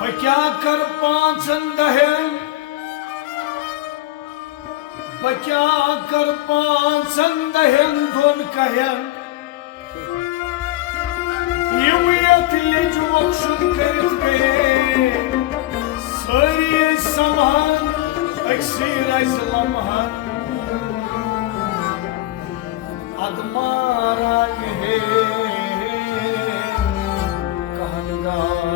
मैं क्या कर पांचन दहन, मैं क्या कर पांचन दहन दोन कहन यत लिज वक्शुन करित गए सारी समान अक्सर लम्हन अदमारा है कहनगा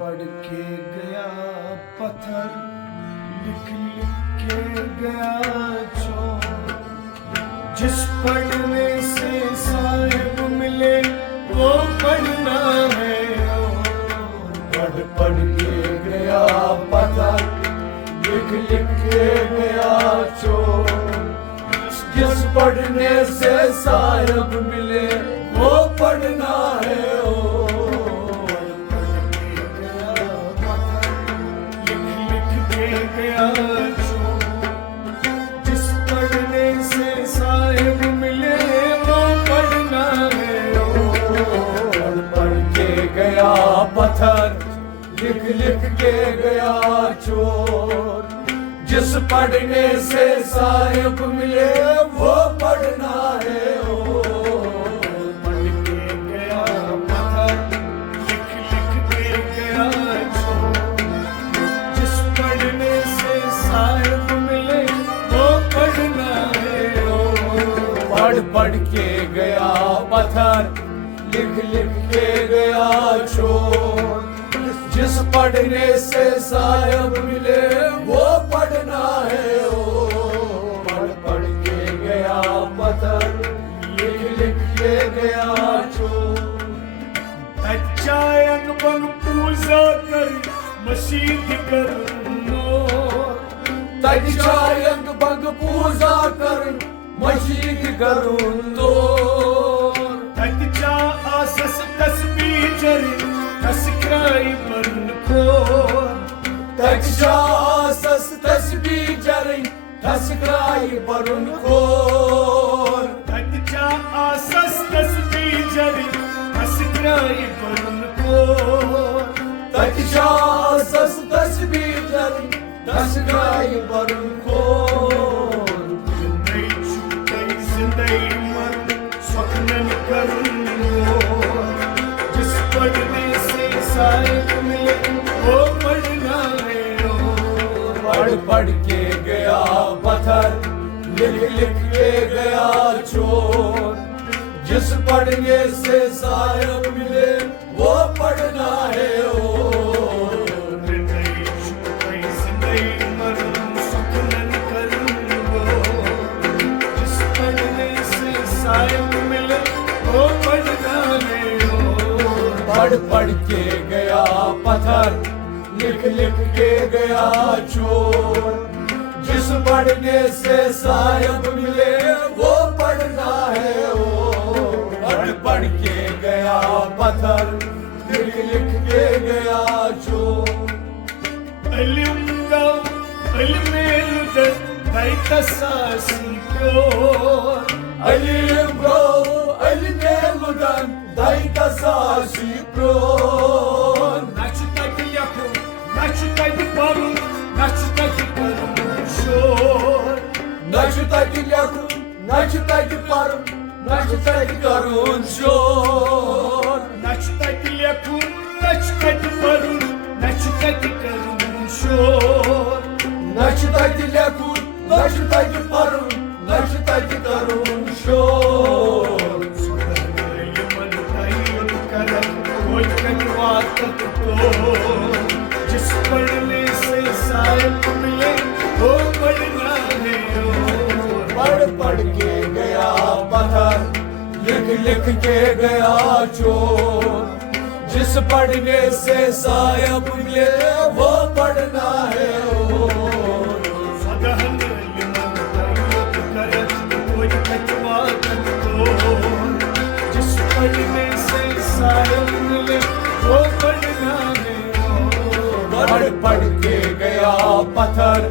पढ़ के गया पत्थर, लिख लिख के गया चोर। जिस पढ़ने से साहिब मिले वो पढ़ना है। पढ़ पढ़ के गया पत्थर, लिख लिख के गया चोर। जिस पढ़ने से साहिब मिले वो पढ़ना है। जिस पढ़ने से साहिब मिले वो पढ़ना है। पढ़ पढ़ के गया पत्थर, लिख लिख के गया चोर। जिस पढ़ने से साहिब मिले वो पढ़ना है। पढ़ के गया पत्थर, लिख लिख के गया चोर। जिस पढ़ने से साहिब मिले वो पढ़ना है। पढ़ पढ़ के गया पत्थर, लिख लिख के गया चोर। जिस पढ़ने से साहिब मिले वो पढ़ना है। पढ़ पढ़ के गया पत्थर, लिख लिख के गया चोर। तच्चायन बन पूजा कर मसीद कर तच्चायन बन पूजा कर मसीद करूं तोर। तच्चा आसस तस्बीह जरी तस्कराई बन खोर। तच्चा आसस तस्बीह जरी तस्कराई बन खोर। तच्चा आसस तस्बीह जरी तस्कराई बन खोर। तच्चा आसस तस्बीह जरी तस्कराई बन खोर। जिंदगी मर स्वप्नन करूं। जिस पढ़ने से साहिब मिले वो पढ़ना है। पढ़ पढ़ के गया पत्थर, लिख लिख के गया चोर। जिस पढ़ने से साहिब मिले वो पढ़ना है। जिंदगी मर स्वप्नन करूं। जिस पढ़ने से साहिब मिले वो पढ़ना है। पढ़ पढ़ के गया पत्थर, लिख लिख के गया चोर। जिस पढ़ने से साहिब मिले वो पढ़ना है। पढ़ पढ़ के गया पत्थर, लिख लिख के गया चोर। Tsaasi pyor Alim bro, alimeludan daita sasi pron. Naçutaki yakun, naçutaki parun, naçutaki parun şor. Naçutaki yakun, naçutaki parun, naçutaki karun şor. Naçutaki yakun, naçutaki parun, naçutaki karun şor. Naçutaki yakun, naçutaki parun, naçutaki karun şor. जिस पढ़ने से साहिब मिले वो पढ़ना है। पढ़ पढ़ के गया पत्थर, लिख लिख के गया चोर। जिस पढ़ने से साहिब मिले वो पढ़ना है। जिस पढ़ने से साहिब मिले वो पढ़ना है। पढ़ पढ़ के गया पत्थर,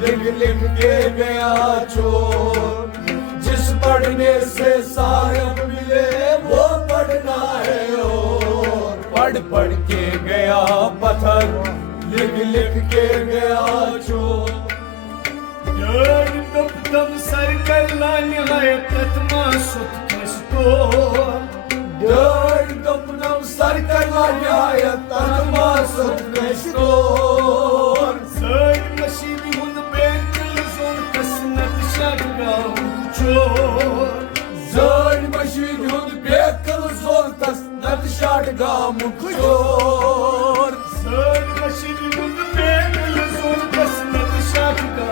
लिख लिख के गया चोर। जिस पढ़ने से साहब मिले वो पढ़ना है और पढ़ पढ़ के गया पत्थर, लिख लिख के गया चोर। Dön doptam sarkarla nihayet tatma sut kesto. Dön doptam sarkarla nihayet tatma sut kesto. Zöld maşini hun bekl zor kasnat şarga uçor. Zöld maşini hun bekl zor kasnat şarga uçor. Zöld maşini hun bekl zor kasnat şarga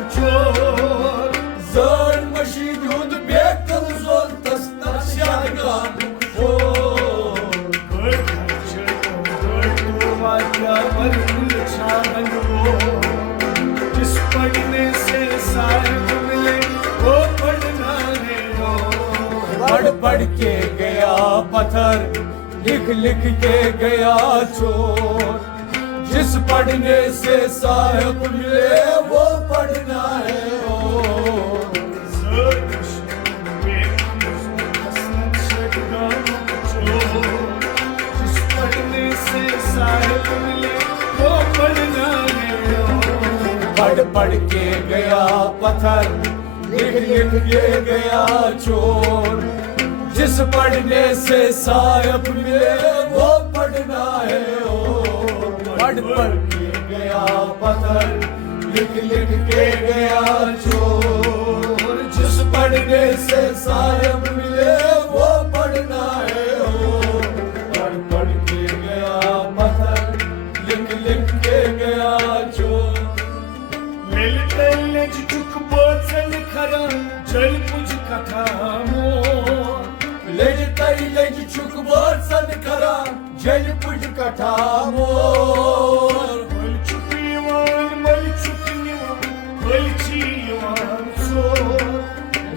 uçor. Zöld maşini hun bekl zor kasnat şarga uçor. Gol kaçırdım gol duvar ya varım çağın o. जिस पढ़ने से साहब मिले वो पढ़ना है वो। पढ़ पढ़ के गया पत्थर, लिख लिख के गया चोर। जिस पढ़ने से साहब मिले वो पढ़ना है और Zöldüş, bekliyorsun, kasnat şarga uçor. जिस पढ़ने से साहब मिले वो पढ़ना है वो। पढ़ पढ़ के गया पत्थर, लिख लिख के गया चोर। जिस पढ़ने से साहब मिले वो पढ़ना है और पढ़ पढ़ के गया पत्थर, लिख लिख के गया चोर। जिस पढ़ने से साहब मिले वो पढ़ना है और पढ़ पढ़ के गया पत्थर, लिख लिख के गया चोर। Lelitelle çocuk boğazını karan Çöl bucu katamor. Lejtari lej çuk borsan kara, jel puj katha mor. Mal çukivan, mal çukivan, mal çivan sor.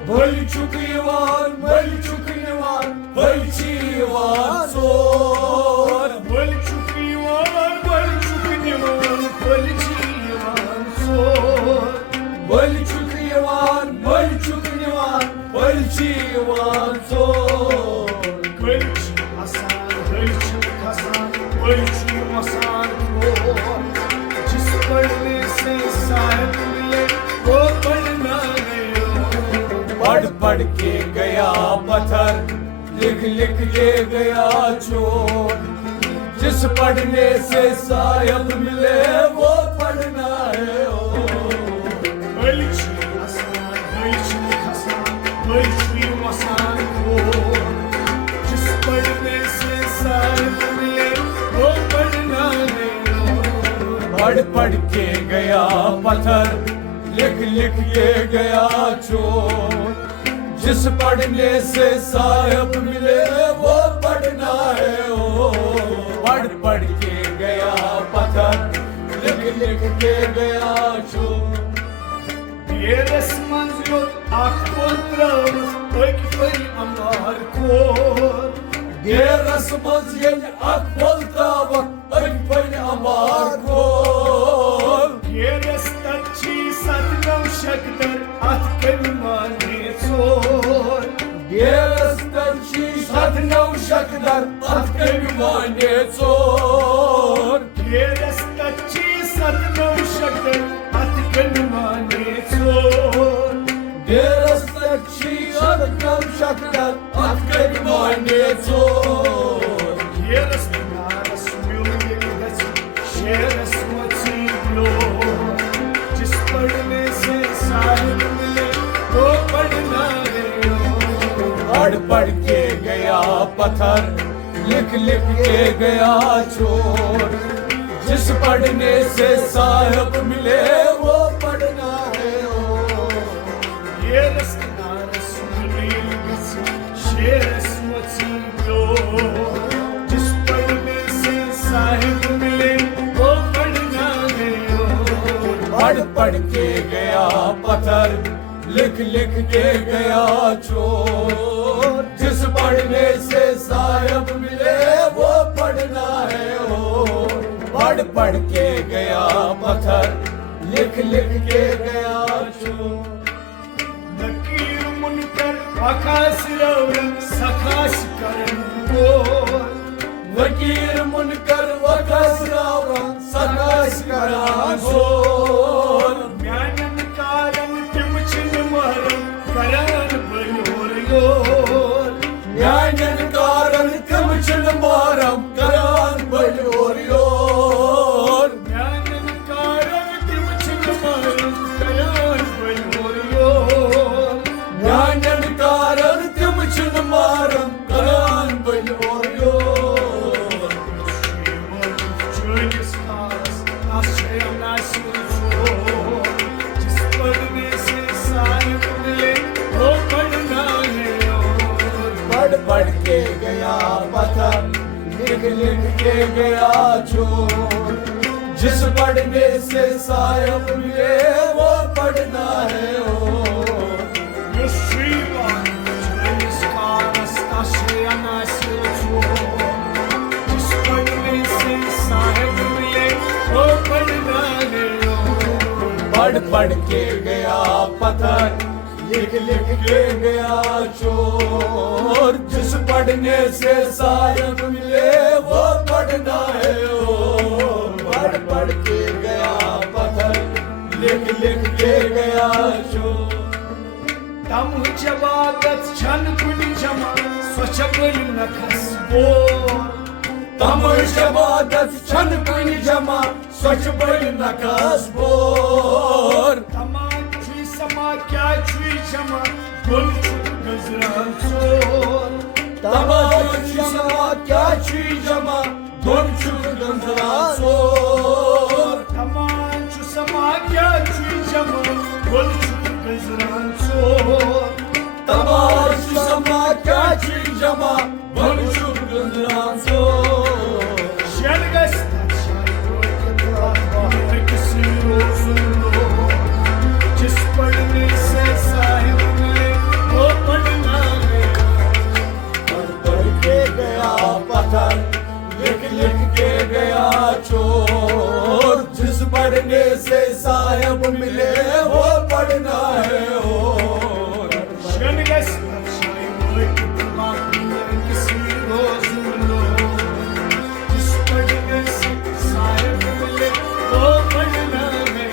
Bal çukivan, bal çukivan, bal çivan sor. Mal çukivan, mal çukivan, mal çivan sor. Bal çukivan, bal çukivan, bal çivan sor. Kılıç Hasan, kılıç Hasan, kılıç Hasan kor. जिस पढ़ने से साहब मिले वो पढ़ना है वो। पढ़ पढ़ के गया पत्थर, लिख लिख के गया चोर। जिस पढ़ने से साहब मिले वो पढ़ना है और Kılıç Hasan, kılıç Hasan, kılıç Hasan kor. जिस पढ़ने से साहब मिले वो पढ़ना है वो। पढ़ पढ़ के गया पत्थर, लिख लिख के गया चोर। जिस पढ़ने से साहब मिले वो पढ़ना है और पढ़ पढ़ के गया पत्थर, लिख लिख के गया चोर। Bir resmaz yok akbotramız Ökfey amar kor. ये रस्मज ये अकबल तावक अकबल अमार कोल। Bir restaçı satnam şakdar At kelmane sor. ये रस्तची सदनव शकदर अतकल माने चोर। Bir restaçı satnam şakdar At kelmane sor. ये रस्तची सदनव शकदर अतकल माने चोर। Bir restana suyuligas Şer esmati blor. जिस पढ़ने से साहिब मिले वो पढ़ना है वो। पढ़ पढ़ के गया पत्थर, लिख लिख के गया चोर। जिस पढ़ने से साहब मिले वो पढ़ना है और Bir restana suyuligas Şer esmati blor. जिस पढ़ने से साहिब मिले वो पढ़ना है वो। पढ़ पढ़ के गया पत्थर, लिख लिख के गया चोर। जिस पढ़ने से साहब मिले वो पढ़ना है और पढ़ पढ़ के गया पत्थर, लिख लिख के गया चोर। नकीर मुनकर वखास रौरन सखास करन गोर। वकीर मुनकर वखस रावण सकाश करान गोर। म्यानन कारन तिम छिन महरन करान बयोर योर। न्यायन कारण तिम छिन मारम करान बयोर योर। म्यानन कारन तिम छिन महरन करान बयोर योर। न्यायन कारण तिम छिन मारम करान बयोर योर। Joyous stars, आश्रय नासिर छोर। जिस पढ़ने से साहिब मिले वो पढ़ना है और। पढ़ पढ़ के गया पत्थर लिख लिख के गया चोर। जिस पढ़ने से साहिब मिले वो पढ़ना है और। Yeshua, joyous stars, आश्रय नासिर छोर। जिस पढ़ने से साहिब मिले वो पढ़ना है और। पढ़ पढ़ के गया पत्थर लिख लिख के गया चोर। जिस पढ़ने से साहिब मिले वो पढ़ना है और। पढ़ पढ़ के गया पत्थर लिख लिख के गया चोर। तम जवागत छन कुनि जमा स्वच्छ नखस बोर। तम शबादत छन कुनि जमा स्वच्छ बड़ नकास बोर। तमाम छुई समा क्या छुई जमा गुल छुप गजरा चोर। तमाम जमा क्या छी जमा धुन छुप गंधरा चोर। तमाम छु समा क्या छुई जमा गुल छुप गजरा चोर। तमाम जमा क्या छी जमा धुन छुप गंधरा चोर। शनगस किसी रोज लो। जिस पढ़ने से साहिब मिले वो पढ़ना है। पढ़ पढ़ के गया पत्थर लिख लिख के गया चोर। जिस पढ़ने से साहिब मिले वो पढ़ना है और। शनगस किसी रोज लो। जिस पढ़ने से साहिब मिले वो पढ़ना है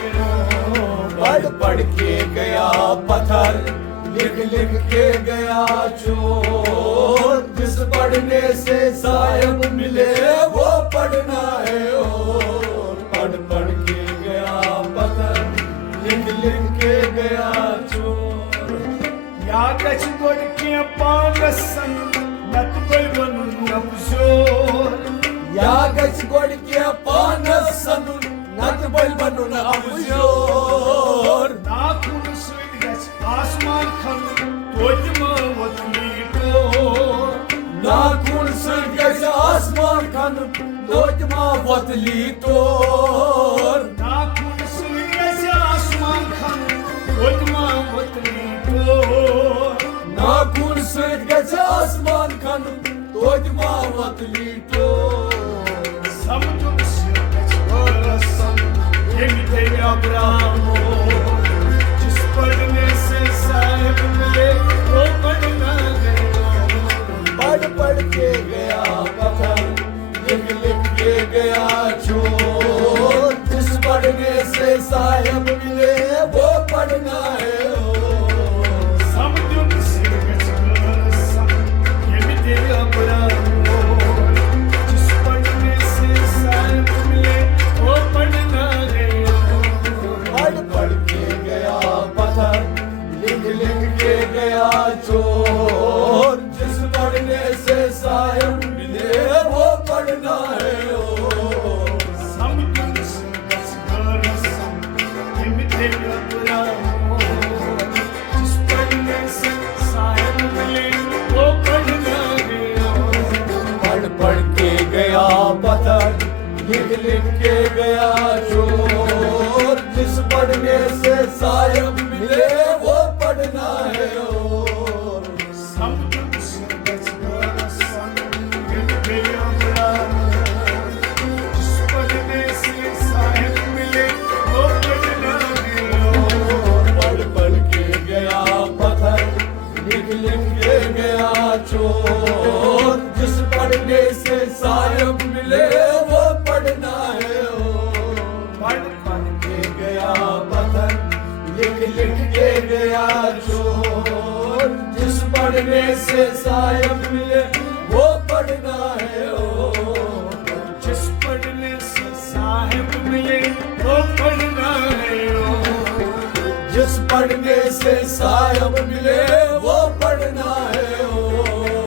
और। पढ़ पढ़ के गया पत्थर लिख लिख के गया चोर। जिस पढ़ने से साहिब मिले वो पढ़ना है और। पढ़ पढ़ के गया पत्थर लिख लिख के गया चोर। या गच गोड़ के पागसन नत बल बनू नबजोर। या गच गोड़ के पान सनु नत बल बनु न अबजोर। नाखून स्वीट गच आसमान खन तोजमा वतली टोर। नाखून से गज आसमान खन तोजमा वतली तोर। नाखून स्वीट गच आसमान खन तोजमा वतली टोर। नाखून से गज आसमान खन तोजमा वतली तोर। समझो गच बरसन ये मिटे अब्रामो। जिस पढ़ने से साहिब मिले वो पढ़ना है और। पढ़ पढ़ के गया पत्थर लिख लिख के गया चोर। जिस पढ़ने से साहिब मिले वो पढ़ना है और। समझो गच बरसन ये मिटे अब्रामो। जिस पढ़ने से साहिब मिले वो पढ़ना है और। पढ़ पढ़ के गया पत्थर लिख लिख के गया चोर। जिस पढ़ने से साहिब मिले वो पढ़ना है और। समझो गच बरसन ये मिटे अब्रामो। जिस पढ़ने से साहिब मिले वो पढ़ना है और। पढ़ पढ़ के गया पत्थर लिख लिख के गया चोर। जिस पढ़ने से साहिब मिले वो पढ़ना है और। समझो गच बरसन ये मिटे अब्रामो। जिस पढ़ने से साहिब मिले वो पढ़ना से साहब मिले